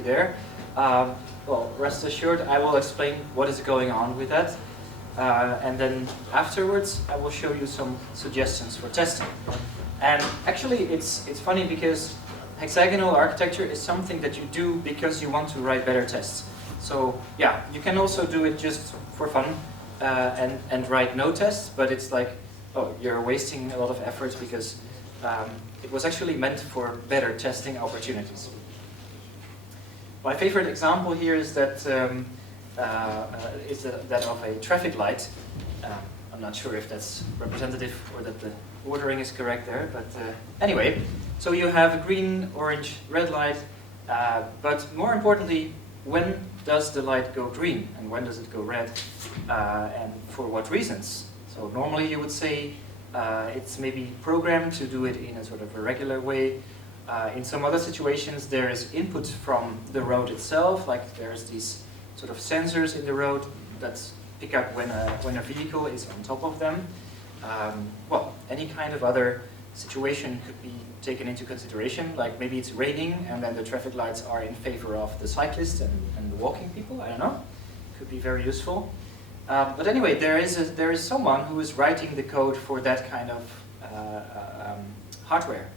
already there. Well, rest assured, I will explain what is going on with that. And then afterwards, I will show you some suggestions for testing. And actually, it's funny because hexagonal architecture is something that you do because you want to write better tests. So yeah, you can also do it just for fun and write no tests, but it's like, oh, you're wasting a lot of effort because it was actually meant for better testing opportunities. My favorite example here is that that of a traffic light. I'm not sure if that's representative or that the ordering is correct there, but anyway, so you have a green, orange, red light, but more importantly, when does the light go green and when does it go red, and for what reasons? So normally you would say it's maybe programmed to do it in a sort of a regular way. In some other situations there is input from the road itself, like there's these sort of sensors in the road that pick up when a vehicle is on top of them. Well, any kind of other situation could be taken into consideration, like maybe it's raining and then the traffic lights are in favor of the cyclists and the walking people, I don't know. Could be very useful. But anyway, there is someone who is writing the code for that kind of hardware.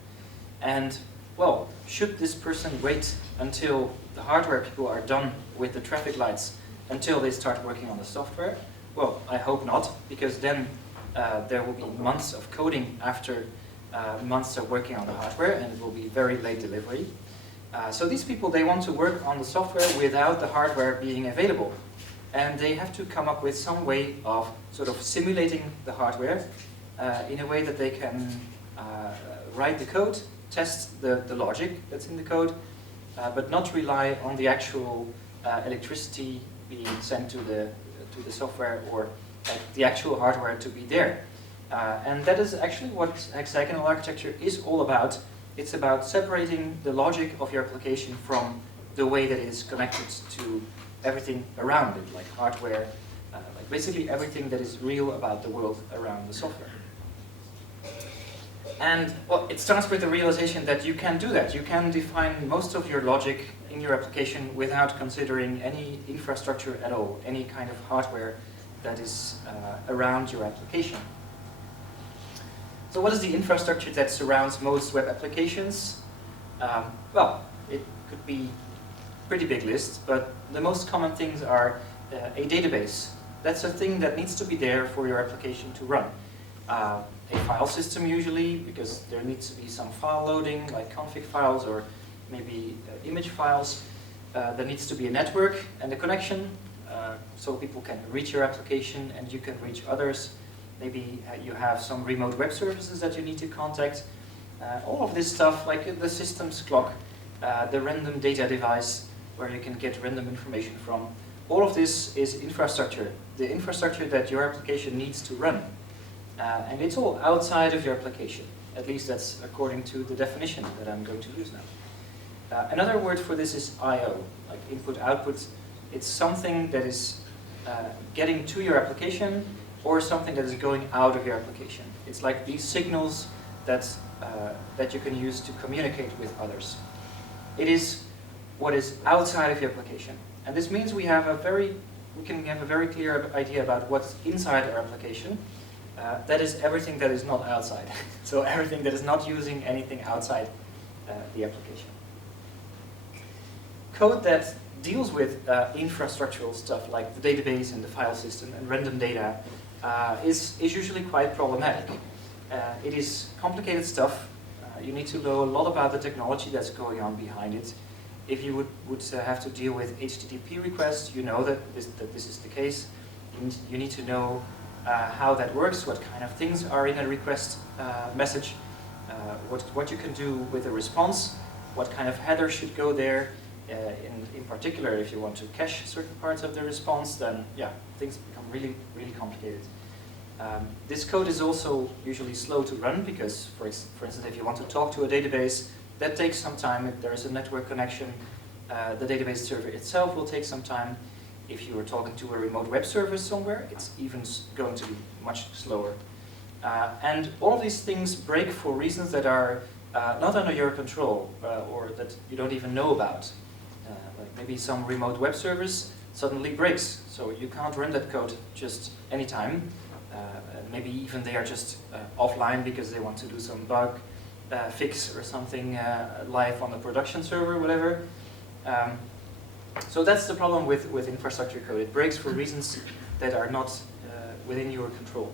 And well, should this person wait until the hardware people are done with the traffic lights until they start working on the software? Well, I hope not, because then there will be months of coding after months of working on the hardware, and it will be very late delivery. So these people, they want to work on the software without the hardware being available. And they have to come up with some way of sort of simulating the hardware in a way that they can write the code, test the logic that's in the code, but not rely on the actual electricity being sent to the software or the actual hardware to be there. And that is actually what hexagonal architecture is all about. It's about separating the logic of your application from the way that it is connected to everything around it, like hardware, like basically everything that is real about the world around the software. And well, it starts with the realization that you can do that. You can define most of your logic in your application without considering any infrastructure at all, any kind of hardware that is around your application. So what is the infrastructure that surrounds most web applications? Well, it could be a pretty big list, but the most common things are a database. That's a thing that needs to be there for your application to run. A file system usually, because there needs to be some file loading, like config files or maybe image files. There needs to be a network and a connection, so people can reach your application and you can reach others. Maybe you have some remote web services that you need to contact. All of this stuff, like the system's clock, the random data device where you can get random information from. All of this is infrastructure, the infrastructure that your application needs to run. And it's all outside of your application. At least that's according to the definition that I'm going to use now. Another word for this is I/O, like input-output. It's something that is getting to your application or something that is going out of your application. It's like these signals that you can use to communicate with others. It is what is outside of your application. And this means we can have a very clear idea about what's inside our application. That is everything that is not outside. So everything that is not using anything outside the application. Code that deals with infrastructural stuff like the database and the file system and random data is usually quite problematic. It is complicated stuff. You need to know a lot about the technology that's going on behind it. If you would have to deal with HTTP requests, you know that this is the case. You need to know how that works, what kind of things are in a request message, what you can do with a response, what kind of header should go there. In particular, if you want to cache certain parts of the response, then yeah, things become really, really complicated. This code is also usually slow to run because, for instance, if you want to talk to a database, that takes some time. If there is a network connection, the database server itself will take some time. If you are talking to a remote web service somewhere, it's even going to be much slower. And all of these things break for reasons that are not under your control or that you don't even know about. like maybe some remote web service suddenly breaks, so you can't run that code just anytime. Maybe even they are just offline because they want to do some bug fix or something live on the production server, whatever. So that's the problem with infrastructure code. It breaks for reasons that are not within your control.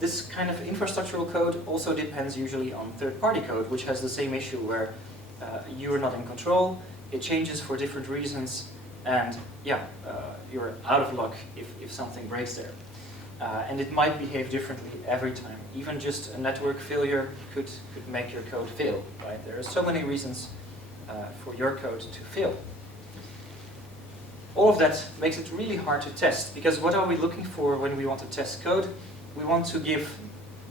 This kind of infrastructural code also depends usually on third-party code, which has the same issue where you're not in control, it changes for different reasons, and yeah, you're out of luck if something breaks there. And it might behave differently every time. Even just a network failure could make your code fail, right? There are so many reasons for your code to fail. All of that makes it really hard to test, because what are we looking for when we want to test code? We want to give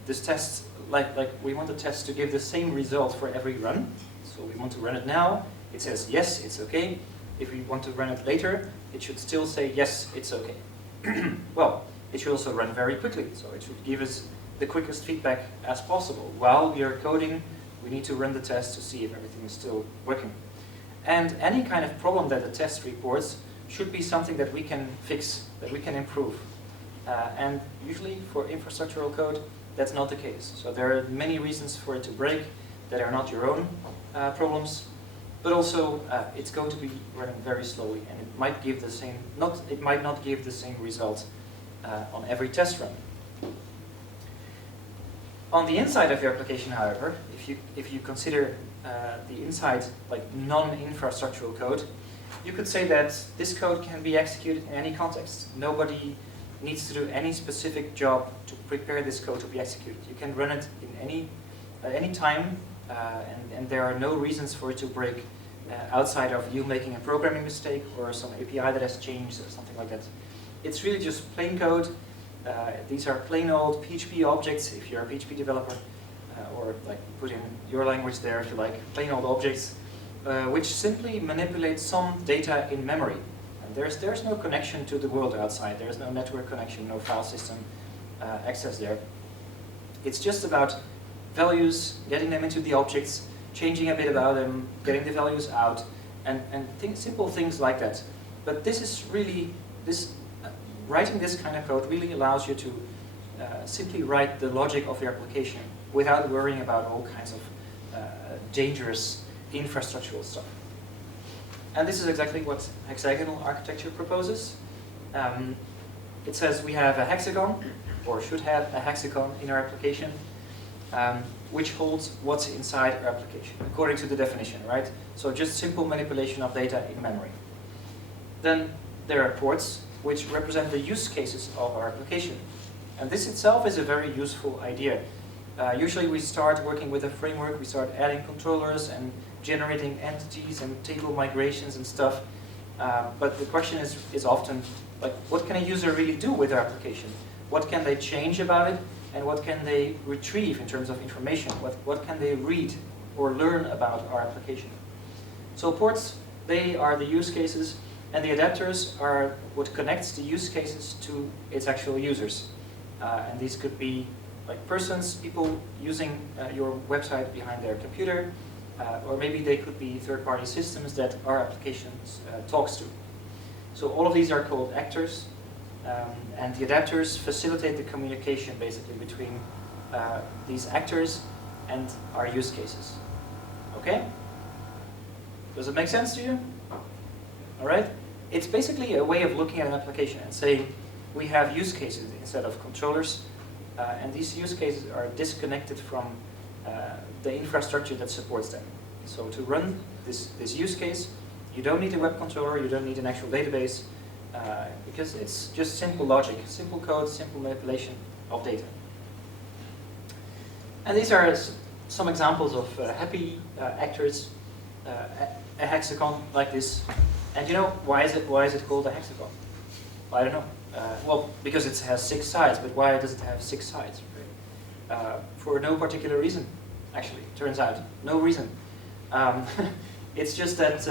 this test, like we want the test to give the same result for every run. So we want to run it now, it says yes, it's okay. If we want to run it later, it should still say yes, it's okay. Well, it should also run very quickly, so it should give us the quickest feedback as possible. While we are coding, we need to run the test to see if everything is still working. And any kind of problem that the test reports should be something that we can fix, that we can improve. And usually for infrastructural code, that's not the case. So there are many reasons for it to break that are not your own problems, but also it's going to be running very slowly, and it might give the same, it might not give the same result on every test run. On the inside of your application, however, if you consider the inside like non-infrastructural code, you could say that this code can be executed in any context. Nobody needs to do any specific job to prepare this code to be executed. You can run it in any time, and there are no reasons for it to break outside of you making a programming mistake or some API that has changed or something like that. It's really just plain code. These are plain old PHP objects, if you're a PHP developer, or like put in your language there if you like, plain old objects, which simply manipulate some data in memory. And there's no connection to the world outside. There's no network connection, no file system access there. It's just about values, getting them into the objects, changing a bit about them, getting the values out, and simple things like that. But this is really, writing this kind of code really allows you to simply write the logic of your application without worrying about all kinds of dangerous infrastructural stuff. And this is exactly what Hexagonal Architecture proposes. It says we have a hexagon, or should have a hexagon in our application, which holds what's inside our application, according to the definition, right? So just simple manipulation of data in memory. Then there are ports, which represent the use cases of our application. And this itself is a very useful idea. Usually we start working with a framework, we start adding controllers and generating entities and table migrations and stuff. But the question is often, like, what can a user really do with their application? What can they change about it? And what can they retrieve in terms of information? What can they read or learn about our application? So ports, they are the use cases, and the adapters are what connects the use cases to its actual users. And these could be like persons, people using your website behind their computer, or maybe they could be third-party systems that our applications talks to. So all of these are called actors, and the adapters facilitate the communication basically between these actors and our use cases. Okay? Does it make sense to you? All right? It's basically a way of looking at an application and saying we have use cases instead of controllers, and these use cases are disconnected from the infrastructure that supports them. So to run this use case, you don't need a web controller, you don't need an actual database, because it's just simple logic, simple code, simple manipulation of data. And these are some examples of happy actors, a hexagon like this. And you know, why is it called a hexagon? Well, I don't know. Well, because it has 6 sides, but why does it have 6 sides? For no particular reason, actually, turns out. No reason. It's just that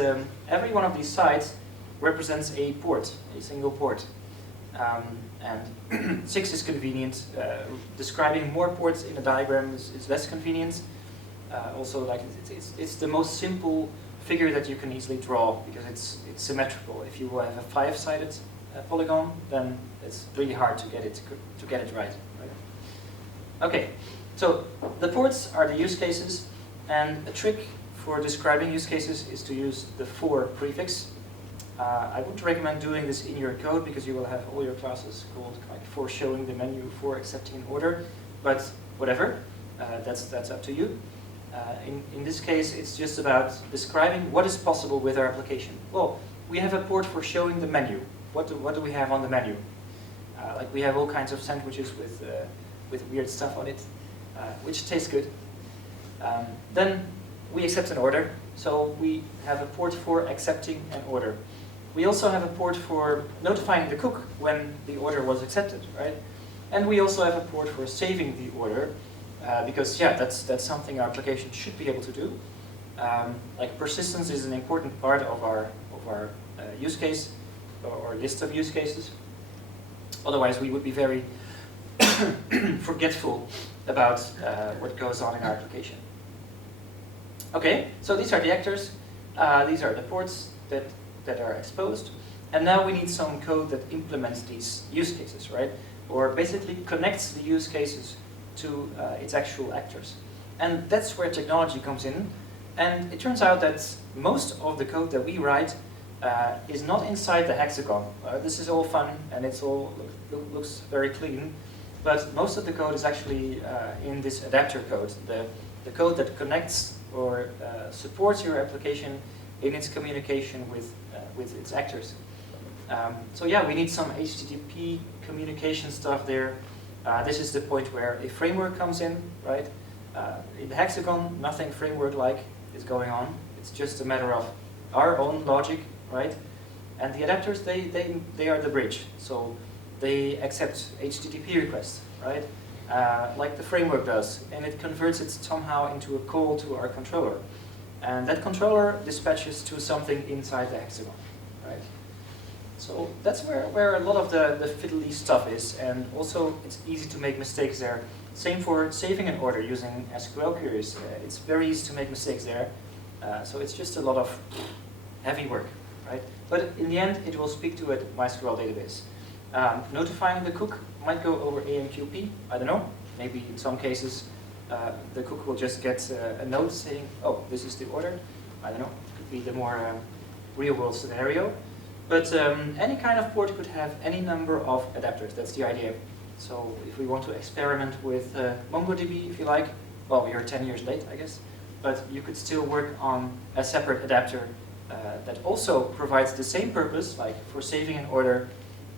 every one of these sides represents a port, a single port. And 6 is convenient. Describing more ports in a diagram is less convenient. Also, like it's the most simple figure that you can easily draw because it's symmetrical. If you have a 5-sided polygon, then it's really hard to get it right. Okay, so the ports are the use cases, and a trick for describing use cases is to use the for prefix. I wouldn't recommend doing this in your code because you will have all your classes called like for showing the menu, for accepting an order, but whatever, that's up to you. In this case, it's just about describing what is possible with our application. Well, we have a port for showing the menu. What do we have on the menu? Like we have all kinds of sandwiches with weird stuff on it, which tastes good. Then we accept an order, so we have a port for accepting an order. We also have a port for notifying the cook when the order was accepted, right? And we also have a port for saving the order, because yeah, that's something our application should be able to do. Like persistence is an important part of our use case or list of use cases. Otherwise, we would be very forgetful about what goes on in our application. Okay, so these are the actors. These are the ports that are exposed. And now we need some code that implements these use cases, right? Or basically connects the use cases to its actual actors. And that's where technology comes in. And it turns out that most of the code that we write is not inside the hexagon. This is all fun and it's all looks very clean, but most of the code is actually in this adapter code, the code that connects or supports your application in its communication with its actors. So yeah, we need some HTTP communication stuff there. This is the point where a framework comes in, right? In the hexagon, nothing framework-like is going on. It's just a matter of our own logic, right? And the adapters, they are the bridge. So they accept HTTP requests, right? Like the framework does, and it converts it somehow into a call to our controller. And that controller dispatches to something inside the hexagon, right? So that's where a lot of the fiddly stuff is, and also it's easy to make mistakes there. Same for saving an order using SQL queries. It's very easy to make mistakes there. So it's just a lot of heavy work, right? But in the end, it will speak to a MySQL database. Notifying the cook might go over AMQP, I don't know. Maybe in some cases, the cook will just get a note saying, oh, this is the order. I don't know, it could be the more real-world scenario. But any kind of port could have any number of adapters, that's the idea. So if we want to experiment with MongoDB, if you like, well, we are 10 years late, I guess, but you could still work on a separate adapter that also provides the same purpose, like for saving an order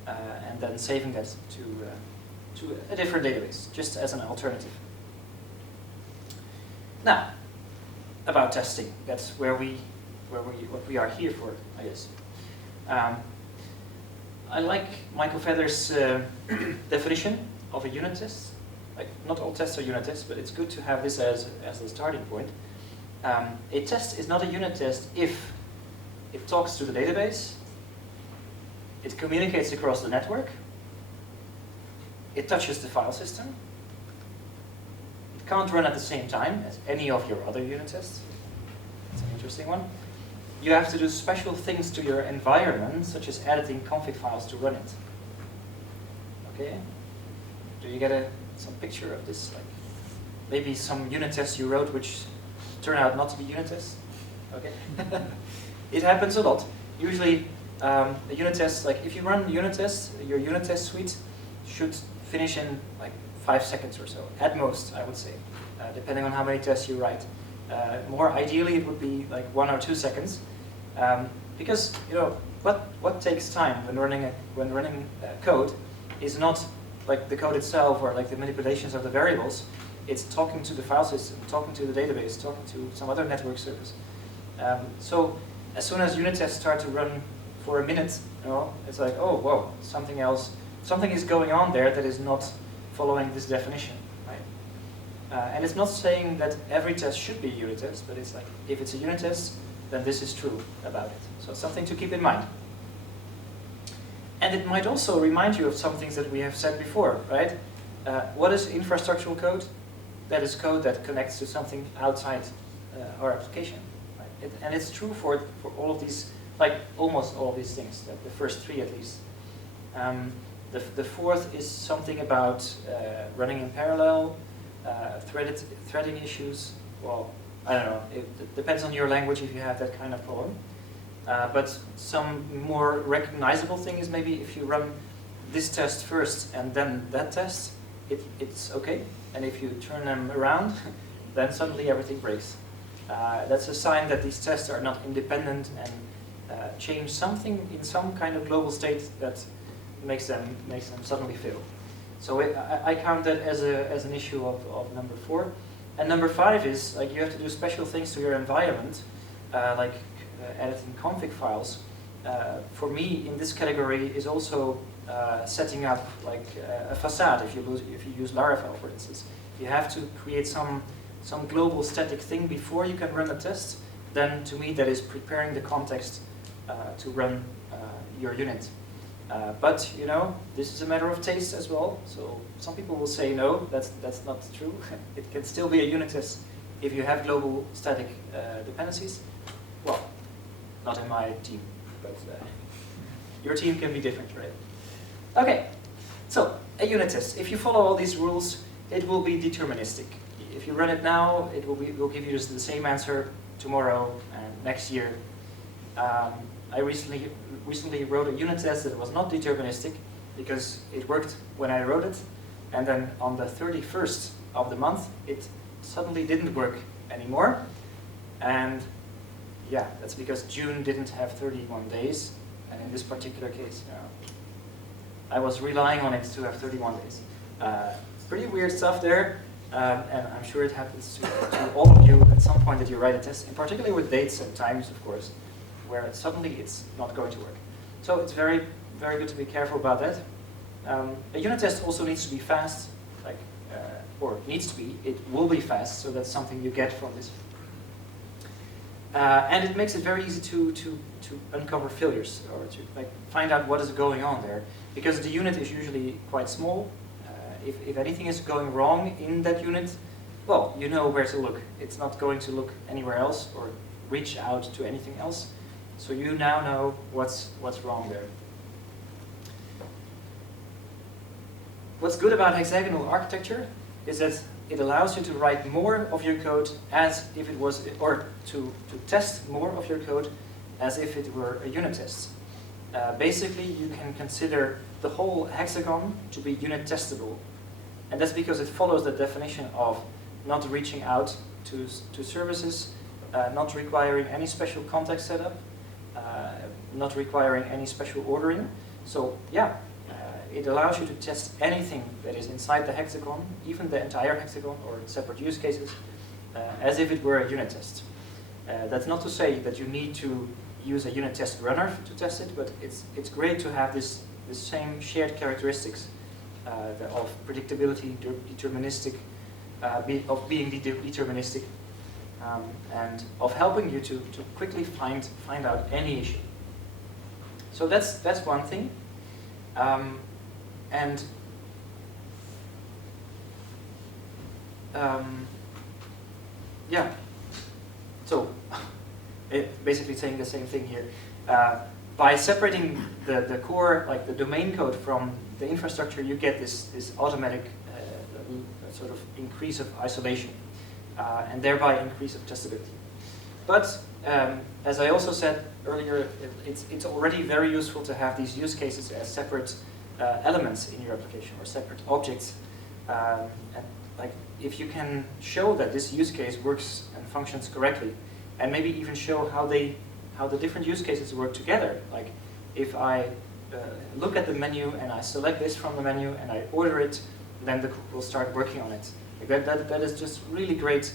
and then saving that to a different database, just as an alternative. Now, about testing. That's what we are here for, I guess. I like Michael Feather's definition of a unit test. Like, not all tests are unit tests, but it's good to have this as a starting point. A test is not a unit test if it talks to the database, it communicates across the network, it touches the file system, it can't run at the same time as any of your other unit tests. That's an interesting one. You have to do special things to your environment, such as editing config files to run it. Okay? Do you get some picture of this? Like maybe some unit tests you wrote which turn out not to be unit tests? Okay? It happens a lot. Usually, a unit test, like if you run unit tests, your unit test suite should finish in like 5 seconds or so, at most, I would say, depending on how many tests you write. More ideally, it would be like 1 or 2 seconds, because you know what takes time when running code is not like the code itself or like the manipulations of the variables. It's talking to the file system, talking to the database, talking to some other network service. So as soon as unit tests start to run for a minute, you know, it's like, oh, whoa, something is going on there that is not following this definition, right? And it's not saying that every test should be a unit test, but it's like, if it's a unit test, then this is true about it. So it's something to keep in mind. And it might also remind you of some things that we have said before, right? What is infrastructural code? That is code that connects to something outside our application. Right? And it's true for all of these, like almost all of these things, the first three at least. The fourth is something about running in parallel, threading issues. Well, I don't know, it depends on your language if you have that kind of problem. But some more recognizable thing is maybe if you run this test first and then that test, it's okay. And if you turn them around, then suddenly everything breaks. That's a sign that these tests are not independent and change something in some kind of global state that makes them suddenly fail. So I count that as an issue of number 4. And number 5 is like you have to do special things to your environment, like editing config files. For me, in this category is also setting up like a facade. If you use Laravel, for instance, you have to create some global static thing before you can run a test. Then, to me, that is preparing the context to run your unit. But you know, this is a matter of taste as well. So some people will say no, that's not true. It can still be a unit test if you have global static dependencies. Well, not in my team, but your team can be different, right? Okay, so a unit test. If you follow all these rules, it will be deterministic. If you run it now, it will give you just the same answer tomorrow and next year. I recently wrote a unit test that was not deterministic because it worked when I wrote it, and then on the 31st of the month, it suddenly didn't work anymore. And yeah, that's because June didn't have 31 days, and in this particular case, I was relying on it to have 31 days. Pretty weird stuff there, and I'm sure it happens to all of you at some point that you write a test, and particularly with dates and times, of course, where suddenly it's not going to work. So it's very, very good to be careful about that. A unit test also needs to be fast, like, or needs to be, it will be fast, so that's something you get from this. And it makes it very easy to uncover failures, or to like find out what is going on there, because the unit is usually quite small. If anything is going wrong in that unit, well, you know where to look. It's not going to look anywhere else or reach out to anything else. So you now know what's wrong there. What's good about hexagonal architecture is that it allows you to write more of your code as if it was, or to test more of your code as if it were a unit test. Basically, you can consider the whole hexagon to be unit testable. And that's because it follows the definition of not reaching out to services, not requiring any special context setup, not requiring any special ordering. So yeah, it allows you to test anything that is inside the hexagon, even the entire hexagon or separate use cases, as if it were a unit test. That's not to say that you need to use a unit test runner to test it, but it's great to have this same shared characteristics of predictability, deterministic, of being deterministic, and of helping you to quickly find out any issue. So that's one thing. Yeah, so basically saying the same thing here. By separating the core, like the domain code from the infrastructure, you get this automatic sort of increase of isolation, and thereby increase of testability. But as I also said earlier, it's already very useful to have these use cases as separate elements in your application or separate objects. And like if you can show that this use case works and functions correctly, and maybe even show how the different use cases work together. Like if I look at the menu and I select this from the menu and I order it, then the cook will start working on it. Like that is just really great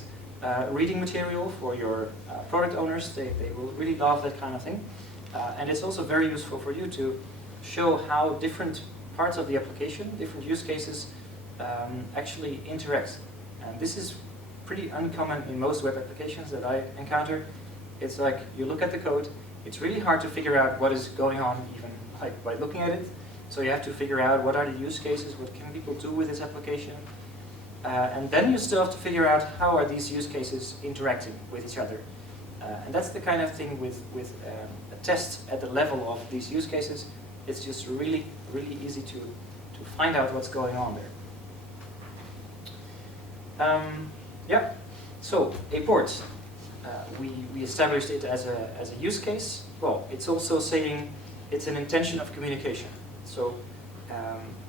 reading material for your product owners. They will really love that kind of thing. And it's also very useful for you to show how different parts of the application, different use cases, actually interact. And this is pretty uncommon in most web applications that I encounter. It's like you look at the code, it's really hard to figure out what is going on even like by looking at it. So you have to figure out what are the use cases, what can people do with this application. And then you still have to figure out how are these use cases interacting with each other. And that's the kind of thing with a test at the level of these use cases. It's just really, really easy to find out what's going on there. Yeah, so a port. We established it as a use case. Well, it's also saying it's an intention of communication. So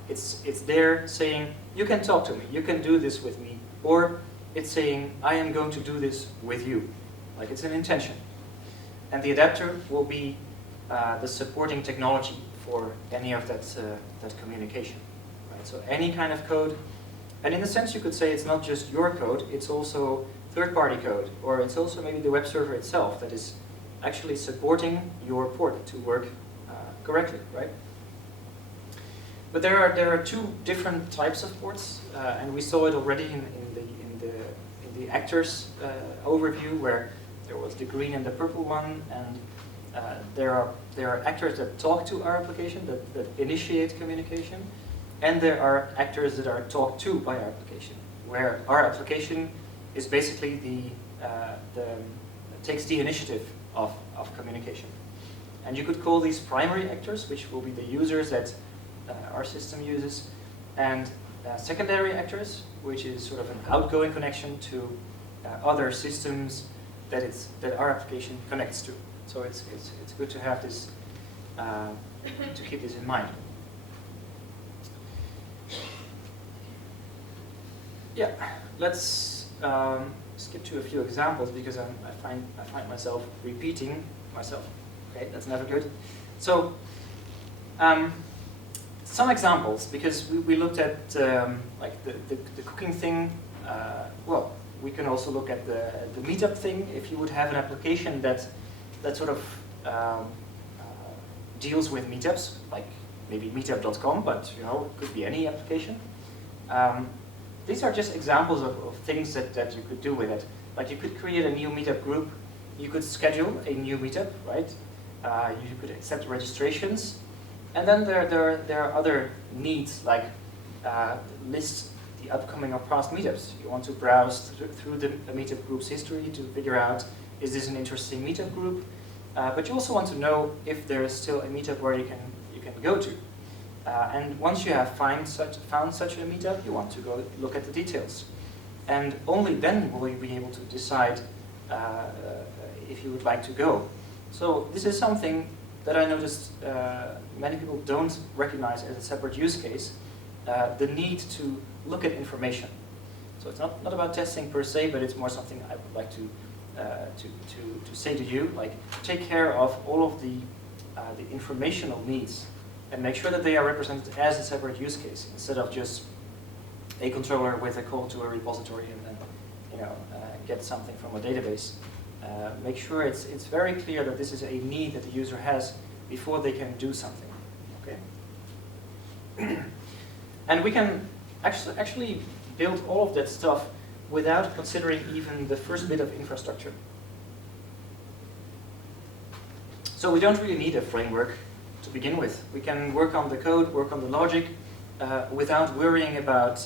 it's there saying, you can talk to me, you can do this with me, or it's saying, I am going to do this with you. Like, it's an intention. And the adapter will be the supporting technology for any of that communication. Right? So any kind of code, and in a sense you could say it's not just your code, it's also third-party code, or it's also maybe the web server itself that is actually supporting your port to work correctly, right? But there are two different types of ports, and we saw it already in the actors overview, where there was the green and the purple one, and there are actors that talk to our application, that initiate communication, and there are actors that are talked to by our application, where our application is basically takes the initiative of communication. And you could call these primary actors, which will be the users that our system uses, and secondary actors, which is sort of an outgoing connection to other systems that our application connects to. So it's good to have this, to keep this in mind. Yeah, let's skip to a few examples because I find myself repeating myself. Okay, that's never good. So some examples, because we looked at like the cooking thing. Well, we can also look at the meetup thing. If you would have an application that sort of deals with meetups, like maybe meetup.com, but you know, it could be any application. These are just examples of things that you could do with it. Like you could create a new meetup group, you could schedule a new meetup, right? You could accept registrations, and then there are other needs, like list the upcoming or past meetups. You want to browse through the meetup group's history to figure out, is this an interesting meetup group? But you also want to know if there is still a meetup where you can go to. And once you have found such a meetup, you want to go look at the details. And only then will you be able to decide if you would like to go. So this is something that I noticed many people don't recognize as a separate use case, the need to look at information. So it's not about testing per se, but it's more something I would like to say to you, like take care of all of the informational needs and make sure that they are represented as a separate use case instead of just a controller with a call to a repository and then get something from a database. Make sure it's very clear that this is a need that the user has before they can do something. Okay. And we can actually build all of that stuff without considering even the first bit of infrastructure. So we don't really need a framework to begin with. We can work on the code, work on the logic, without worrying about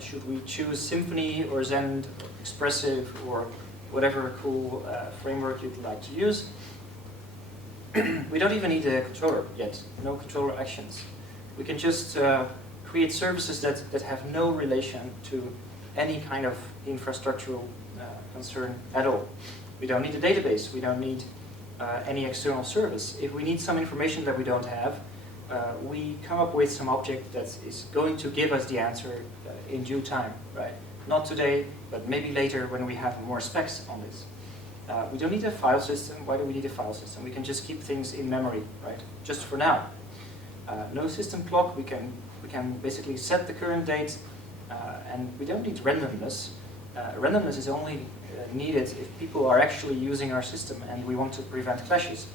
should we choose Symfony or Zend, or Expressive, or whatever cool framework you'd like to use. We don't even need a controller yet, no controller actions. We can just create services that have no relation to any kind of infrastructural concern at all. We don't need a database, we don't need any external service. If we need some information that we don't have, we come up with some object that is going to give us the answer in due time, right? Not today, but maybe later when we have more specs on this. We don't need a file system. Why do we need a file system? We can just keep things in memory, right? Just for now. No system clock. We can basically set the current date, and we don't need randomness. Randomness is only needed if people are actually using our system and we want to prevent clashes.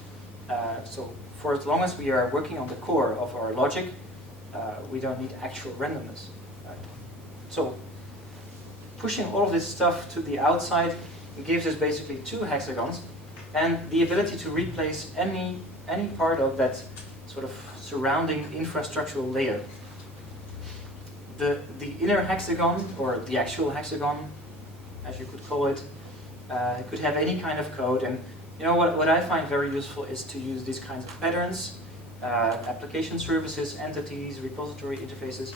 So for as long as we are working on the core of our logic, we don't need actual randomness. Right? So pushing all of this stuff to the outside gives us basically two hexagons and the ability to replace any part of that sort of surrounding infrastructural layer. The inner hexagon, or the actual hexagon, as you could call it, It could have any kind of code. And you know what I find very useful is to use these kinds of patterns, application services, entities, repository interfaces,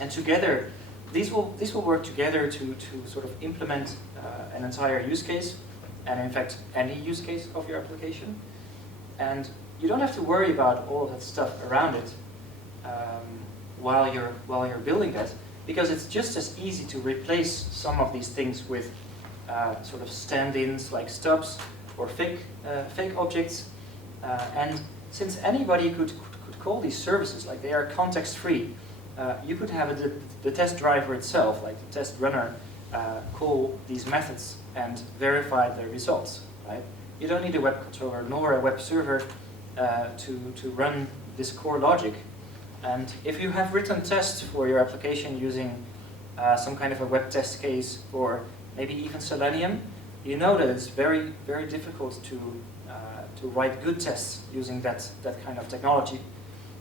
and together, these will work together to sort of implement an entire use case, and in fact any use case of your application. And you don't have to worry about all of that stuff around it while you're building that, because it's just as easy to replace some of these things with sort of stand-ins like stubs or fake objects. And since anybody could call these services, like they are context-free, you could have the test driver itself, like the test runner, call these methods and verify the results, right? You don't need a web controller nor a web server to run this core logic. And if you have written tests for your application using some kind of a web test case or maybe even Selenium, you know that it's very, very difficult to write good tests using that kind of technology,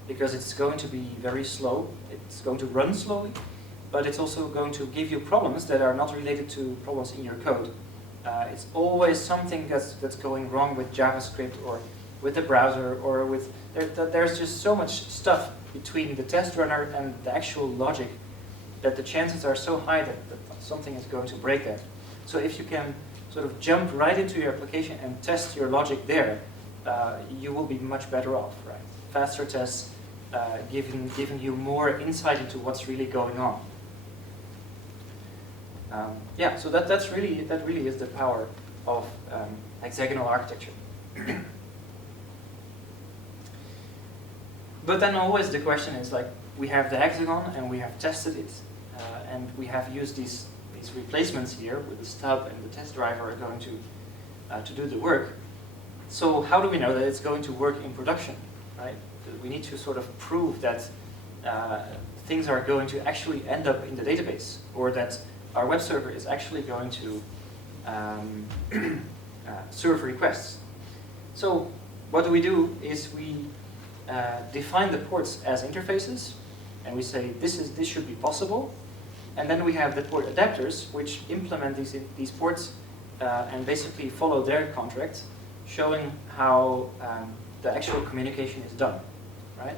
because it's going to be very slow, it's going to run slowly, but it's also going to give you problems that are not related to problems in your code. It's always something that's going wrong with JavaScript or with the browser, or with, there's just so much stuff between the test runner and the actual logic that the chances are so high that something is going to break that. So if you can sort of jump right into your application and test your logic there, you will be much better off, right? Faster tests, giving you more insight into what's really going on. Yeah, so that really is the power of hexagonal architecture. But then always the question is, like, we have the hexagon and we have tested it, and we have used these replacements here with the stub and the test driver are going to do the work. So how do we know that it's going to work in production, right? We need to sort of prove that things are going to actually end up in the database, or that our web server is actually going to serve requests. So what do is we define the ports as interfaces, and we say this should be possible, and then we have the port adapters which implement these ports and basically follow their contract, showing how the actual communication is done, right?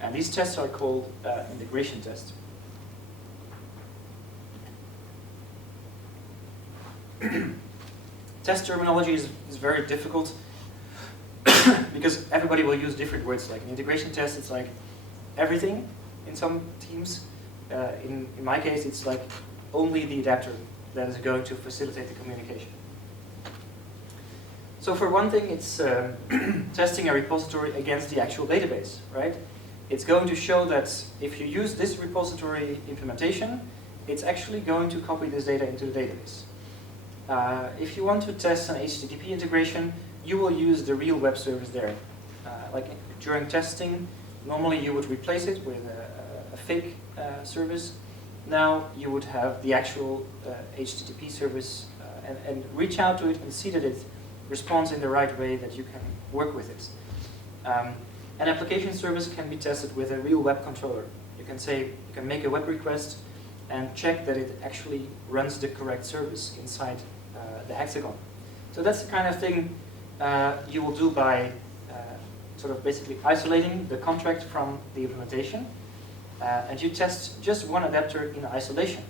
And these tests are called integration tests. Test terminology is very difficult because everybody will use different words. Like an integration test, it's like everything in some teams. In my case, it's like only the adapter that is going to facilitate the communication. So for one thing, it's testing a repository against the actual database, right? It's going to show that if you use this repository implementation, it's actually going to copy this data into the database. If you want to test an HTTP integration, you will use the real web service there. Like during testing, normally you would replace it with a fake service. Now you would have the actual HTTP service and reach out to it and see that it responds in the right way, that you can work with it. An application service can be tested with a real web controller. You can make a web request and check that it actually runs the correct service inside the hexagon. So that's the kind of thing you will do by sort of basically isolating the contract from the implementation, and you test just one adapter in isolation.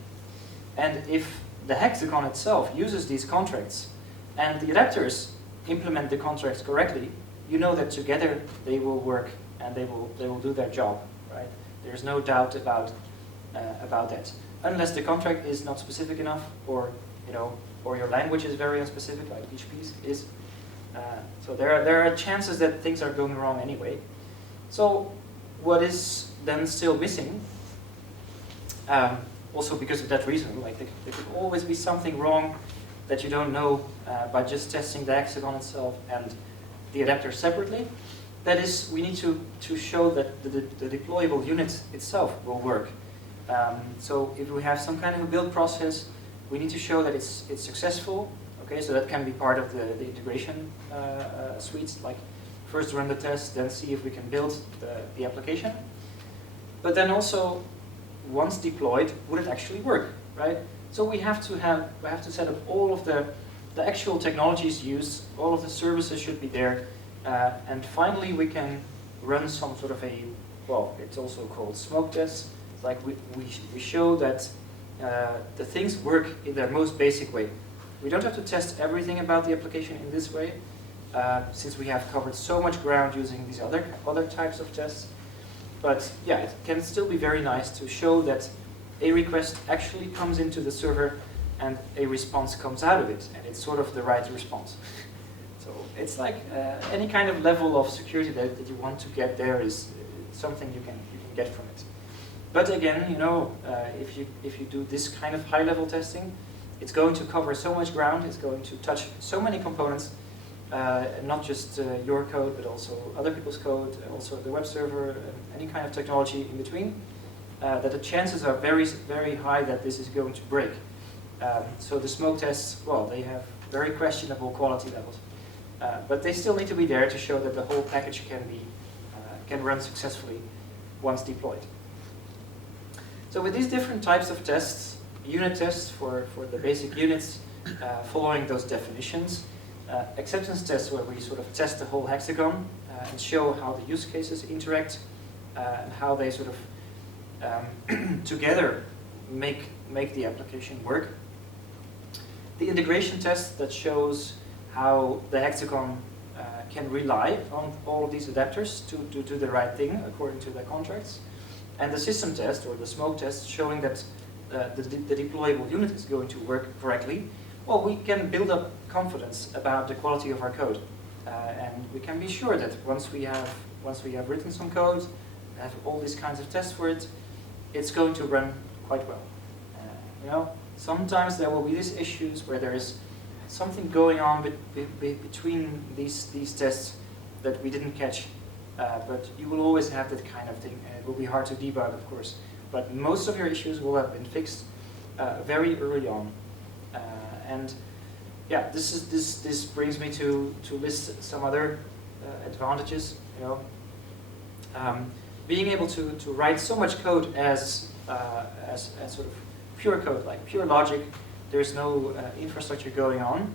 And if the hexagon itself uses these contracts and the adapters implement the contracts correctly, you know that together they will work and they will do their job, right? There's no doubt about that, unless the contract is not specific enough, or or your language is very unspecific, like PHP is. So there are chances that things are going wrong anyway. So what is then still missing? Also because of that reason, like there could always be something wrong that you don't know by just testing the hexagon itself and the adapter separately. That is, we need to show that the deployable unit itself will work. So if we have some kind of a build process, we need to show that it's successful. Okay, so that can be part of the integration suites, like first run the test, then see if we can build the application. But then also, once deployed, would it actually work, right? So we have to set up all of the actual technologies used, all of the services should be there, and finally we can run some sort of a, well, it's also called smoke test. Like we show that the things work in their most basic way. We don't have to test everything about the application in this way, since we have covered so much ground using these other types of tests. But yeah, it can still be very nice to show that a request actually comes into the server and a response comes out of it, and it's sort of the right response. So it's like any kind of level of security that you want to get there is something you can get from it. But again, you know, if you do this kind of high-level testing, it's going to cover so much ground, it's going to touch so many components, not just your code, but also other people's code, also the web server, and any kind of technology in between, that the chances are very, very high that this is going to break. So the smoke tests, well, they have very questionable quality levels, but they still need to be there to show that the whole package can run successfully once deployed. So with these different types of tests, unit tests for the basic units, following those definitions, acceptance tests where we sort of test the whole hexagon and show how the use cases interact and how they sort of together make the application work. The integration test that shows how the hexagon can rely on all of these adapters to do the right thing according to their contracts. And the system test, or the smoke test, showing that the deployable unit is going to work correctly. Well, we can build up confidence about the quality of our code. And we can be sure that once we have written some code, have all these kinds of tests for it, it's going to run quite well. You know, sometimes there will be these issues where there is something going on between these tests that we didn't catch. But you will always have that kind of thing, and it will be hard to debug, of course. But most of your issues will have been fixed very early on. And yeah, this brings me to list some other advantages. You know, being able to write so much code as sort of pure code, like pure logic. There's no infrastructure going on.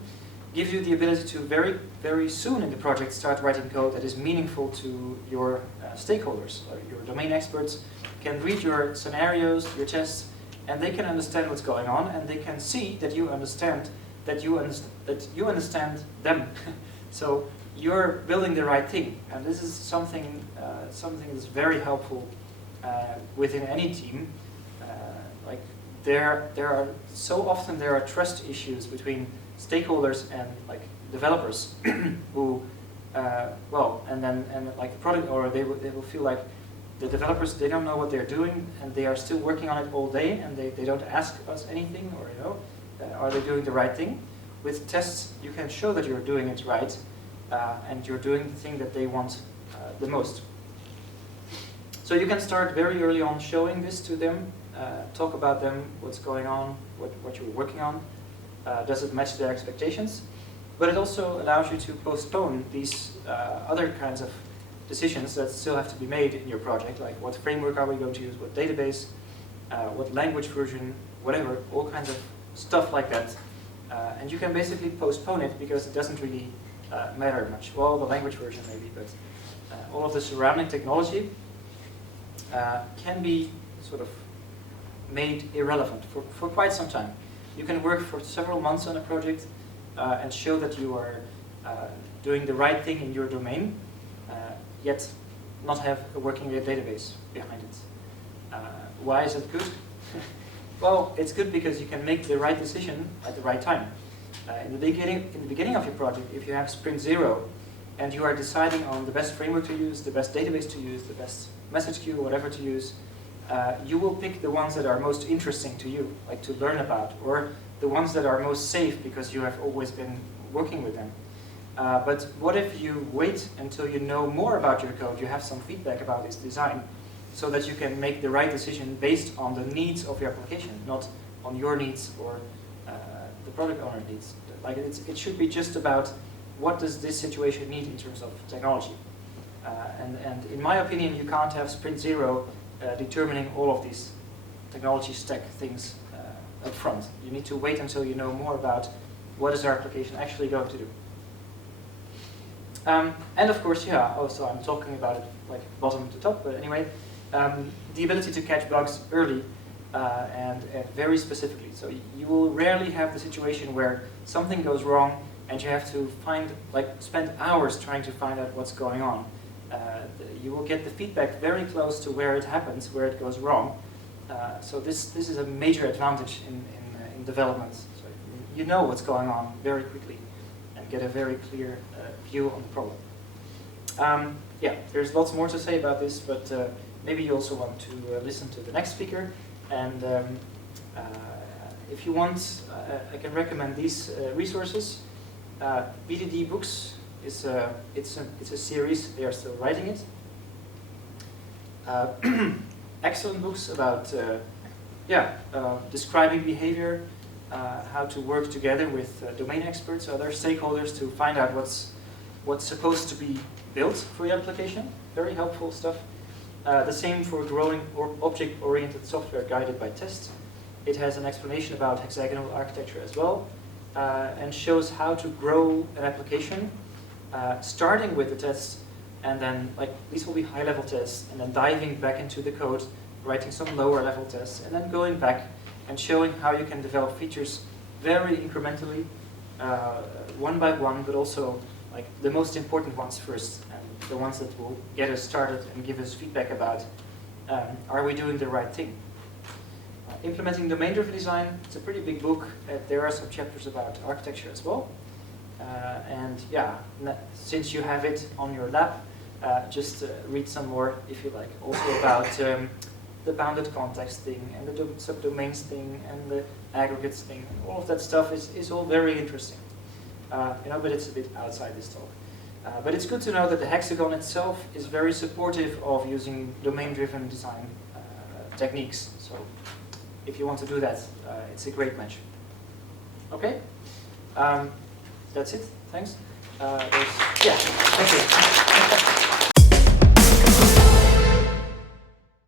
Gives you the ability to very, very soon in the project start writing code that is meaningful to your stakeholders. Or your domain experts can read your scenarios, your tests, and they can understand what's going on, and they can see that you understand that you understand them. So you're building the right thing, and this is something that's very helpful within any team. Like there are so often there are trust issues between stakeholders and like developers who and like the product, or they will feel like the developers, they don't know what they're doing and they are still working on it all day, and they don't ask us anything, or you know, are they doing the right thing? With tests you can show that you're doing it right, and you're doing the thing that they want the most. So you can start very early on showing this to them, talk about them, what's going on, what you're working on. Does it match their expectations? But it also allows you to postpone these other kinds of decisions that still have to be made in your project, like what framework are we going to use, what database, what language version, whatever, all kinds of stuff like that. And you can basically postpone it because it doesn't really matter much. Well, the language version maybe, but all of the surrounding technology can be sort of made irrelevant for quite some time. You can work for several months on a project and show that you are doing the right thing in your domain, yet not have a working database behind it. Why is it good? Well, it's good because you can make the right decision at the right time. In the beginning of your project, if you have Sprint 0 and you are deciding on the best framework to use, the best database to use, the best message queue, whatever to use, you will pick the ones that are most interesting to you, like to learn about, or the ones that are most safe because you have always been working with them. But what if you wait until you know more about your code, you have some feedback about its design, so that you can make the right decision based on the needs of your application, not on your needs or the product owner needs. Like it should be just about what does this situation need in terms of technology. And in my opinion, you can't have Sprint 0 determining all of these technology stack things up front. You need to wait until you know more about what is our application actually going to do. And of course, yeah, also I'm talking about it like bottom to top, but anyway, the ability to catch bugs early and very specifically. So you will rarely have the situation where something goes wrong and you have to spend hours trying to find out what's going on. You will get the feedback very close to where it happens, where it goes wrong. So this is a major advantage in development. So you know what's going on very quickly and get a very clear view on the problem. Yeah, there's lots more to say about this, but maybe you also want to listen to the next speaker. And if you want, I can recommend these resources. BDD Books is it's a series. They are still writing it. Excellent books about describing behavior, how to work together with domain experts, other stakeholders to find out what's supposed to be built for your application. Very helpful stuff. The same for growing object-oriented software guided by test. It has an explanation about hexagonal architecture as well, and shows how to grow an application, starting with the tests, and then these will be high-level tests, and then diving back into the code, writing some lower-level tests, and then going back and showing how you can develop features very incrementally, one by one, but also the most important ones first, and the ones that will get us started and give us feedback about are we doing the right thing. Implementing domain-driven design, it's a pretty big book. There are some chapters about architecture as well. And yeah, since you have it on your lap, just read some more if you like. Also about the bounded context thing, and the subdomains thing, and the aggregates thing. And all of that stuff is all very interesting. But it's a bit outside this talk. But it's good to know that the Hexagon itself is very supportive of using domain-driven design techniques. So if you want to do that, it's a great match. Okay, that's it. Thanks. Thank you.